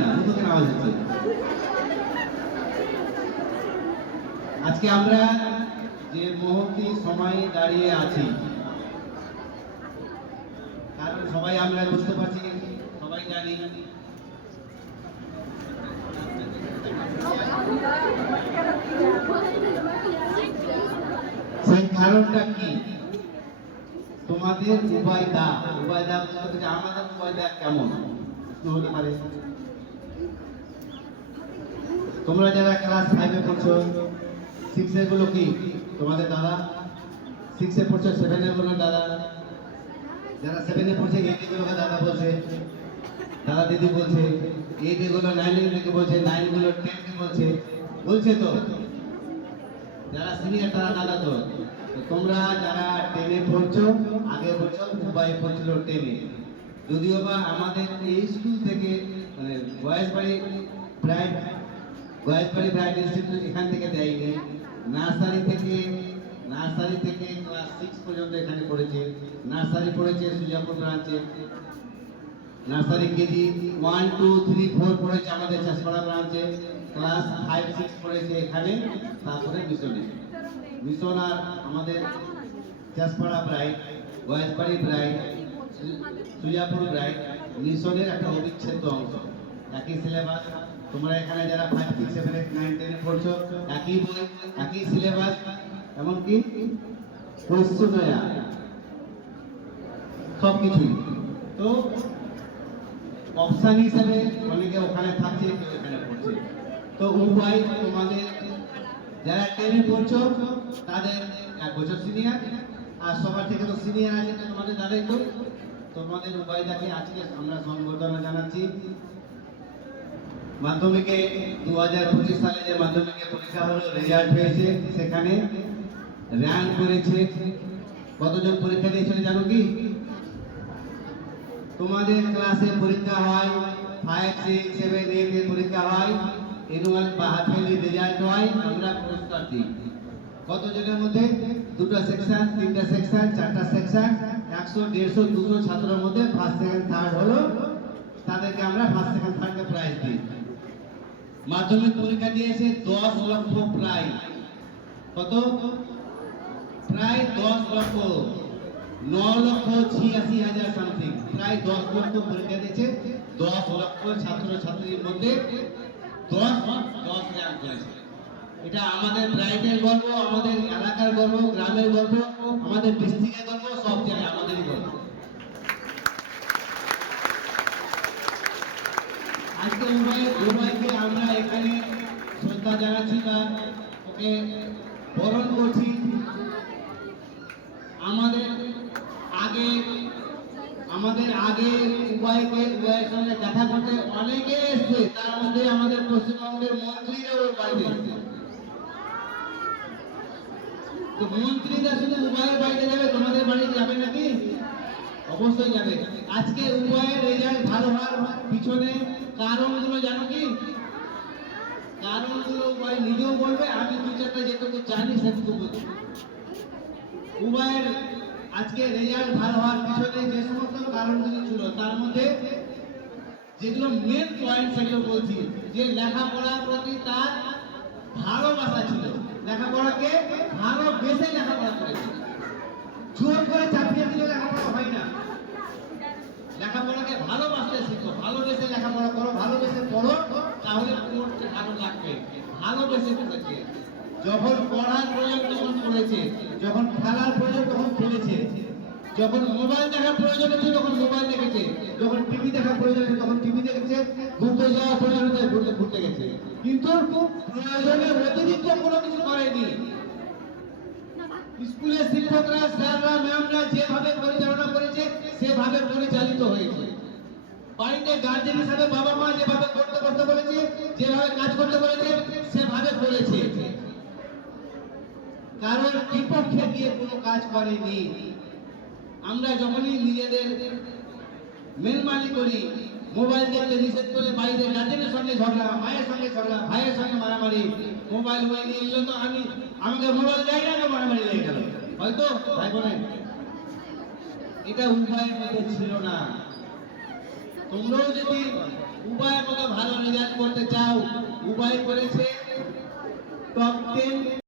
না, মুখের আওয়াজ হচ্ছে। আজকে আমরা যে মুহূর্তে সময় দাঁড়িয়ে আছি, কারণ সবাই আমরা বুঝতে পারছি, সবাই জানি সেই কারণটা কি। তোমাদের উপায়দা বলতে আমাদের উপায়দা কেমন হতে পারে। তোমরা যারা ক্লাস 5-এ পড়ছো, 6 গুলো কি তোমাদের দাদা, 6-এ পড়ছো 7-এর গুলো দাদা, যারা 7-এ পড়ছে 8 গুলোকে দাদা বলছে, দাদা দিদি বলছে, 8 গুলো 9 দিকে বলছে, 9 গুলো 10 কে বলছে তো। যারা সিনিয়র তারা দাদা তো। তোমরা যারা 10-এ পড়ছো, আগে বলছো উপায় পড়ছিল 10-এ, যদিও বা আমাদের এই স্কুল থেকে মানে বয়সবাড়ি ব্রাইট ইনস্টিটিউট এখান থেকে দেয়নি। নার্সারি থেকে ক্লাস 6 পর্যন্ত এখানে পড়েছে। নার্সারি পড়েছে সুজাপুর ব্রাঞ্চে, নার্সারি কেজি 1, 2, 3, 4 পড়েছে আমাদের চাষপাড়া ব্রাঞ্চে, ক্লাস 5, 6 পড়েছে এখানে, তারপরে মিশন আর আমাদের চাষপাড়া ব্রাইট, বয়সবাড়ি ব্রাইট, সুজাপুর ব্রাইট মিশনের একটা অবিচ্ছেদ্য অংশ, একই সিলেবাস। তোমরা এখানে যারা 5, 6, 7, 8, 9, 10 পড়ছো, একই বই, একই সিলেবাস, এমনকি প্রশ্নয়া সবকিছুই। তো অপশন হিসেবে অনেকে ওখানে থাকছে, কেউ এখানে পড়ছে। তো উপায় তোমাদের যারা 10-এ পড়ছো তাদের 1 বছর সিনিয়র, আর সবার থেকে তো সিনিয়র আছে তোমাদের দাদাই তো। তোমাদের উপায়টাকে আজকে আমরা সংবর্ধনা জানাচ্ছি। মাধ্যমিকে 2025 সালে যে মাধ্যমিকে পরীক্ষা হলো, রেজাল্ট হয়েছে, সেখানে র্যাঙ্ক করেছে। কতজন পরীক্ষা দিয়েছিল জানো কি? তোমাদের ক্লাসে পরীক্ষা হয় 5, 6, 7, 8 এর পরীক্ষা হয়, এনুয়াল বা হাফ ইয়ারলি রেজাল্ট হয়, আমরা পুরস্কার দিই। কতজনের মধ্যে? 2টা সেকশন, 3টা সেকশন, 4টা সেকশন, 100, 150, 200 ছাত্রের মধ্যে ফার্স্ট সেকেন্ড থার্ড হলো, তাদেরকে আমরা ফার্স্ট সেকেন্ড থার্ডকে প্রাইজ দিই। মাধ্যমিক পরীক্ষা দিয়েছে 10 লক্ষ প্রাইজ। কত? প্রায় 10 লক্ষ, 9,86,000 সামথিং, প্রায় 10 লক্ষ পরীক্ষা দিয়েছে। 10 লক্ষ ছাত্র ছাত্রীর মধ্যে 10 র্যাঙ্ক করেছে। এটা আমাদের ব্রাইটের গর্ব, আমাদের এলাকার গর্ব, গ্রামের গর্ব, আমাদের ডিস্ট্রিক্টের গর্ব, সব জায়গায় আমাদেরই গর্ব। আজকে উভয়কে আমরা এখানে শ্রদ্ধা জানাচ্ছি বা ওকে বরণ করছি। আমাদের আগে উভয়ের সঙ্গে দেখা করতে অনেকে এসছে, তার মধ্যে আমাদের পশ্চিমবঙ্গের মন্ত্রীরাও বাড়িতে এসছে। তো মন্ত্রীরা শুধু উভয়ের বাড়িতে যাবে, তোমাদের বাড়িতে যাবে নাকি? অবশ্যই যাবে। আজকে উভয়ের রেজাল্ট ভালো হওয়ার পিছনে কারণগুলো জানো কি? কারণগুলো উভয় নিজেও বলবে, আমি 2-4টা যেটুকু জানি সেটুকু বলছি। উভয়ের আজকে রেজাল্ট ভালো হওয়ার পিছনে যে সমস্ত কারণগুলো ছিল, তার মধ্যে যেগুলো মেন পয়েন্ট সেগুলো বলছি। যে লেখাপড়ার প্রতি তার ভালোবাসা ছিল, লেখাপড়াকে ভালোবেসে লেখাপড়া করেছে। জোর করে চাপিয়ে দিলে লেখাপড়া হয় না। লেখাপড়াকে ভালোবাসতে শিখো, ভালোবেসে লেখাপড়া করো, ভালোবেসে পড়ো, তাহলে পড়তে ভালো লাগবে। ভালোবেসে পড়েছে, যখন পড়ার প্রয়োজন তখন পড়েছে, যখন খেলার প্রয়োজন তখন খেলেছে, যখন মোবাইল দেখার প্রয়োজন হচ্ছে তখন মোবাইল দেখেছে, যখন টিভি দেখার প্রয়োজন হচ্ছে তখন টিভি দেখেছে, ঘুরতে যাওয়ার প্রয়োজন হচ্ছে ঘুরতে গেছে, কিন্তু প্রয়োজনের অতিরিক্ত কোনো কিছু করেনি। স্কুলের শিক্ষকরা, স্যাররা, ম্যামরা যেভাবে পরিচালনা করেছে সেভাবে পরিচালিত হয়েছে। বাড়িতে গার্জেন হিসাবে বাবা মা যেভাবে করতে বলেছে, যেভাবে কাজ করতে বলেছে সেভাবে করেছে। কারোর বিপক্ষে গিয়ে কোনো কাজ করেনি। আমরা যখনই নিজেদের মেলমালি করি, মোবাইল দেখতে নিষেধ করে বাড়িতে গার্জেনের সঙ্গে ঝগড়া, মায়ের সঙ্গে ঝগড়া, ভাইয়ের সঙ্গে মারামারি, মোবাইল নিয়ে এলো তো আমাকে মোবাইল দেয় না, মারামারি লেগে গেল, হয়তো ভাই বোনের। এটা উভয়ের মধ্যে ছিল না। তোমরাও যদি উভয়ের মধ্যে ভালো রেজাল্ট করতে চাও, উপায় করেছে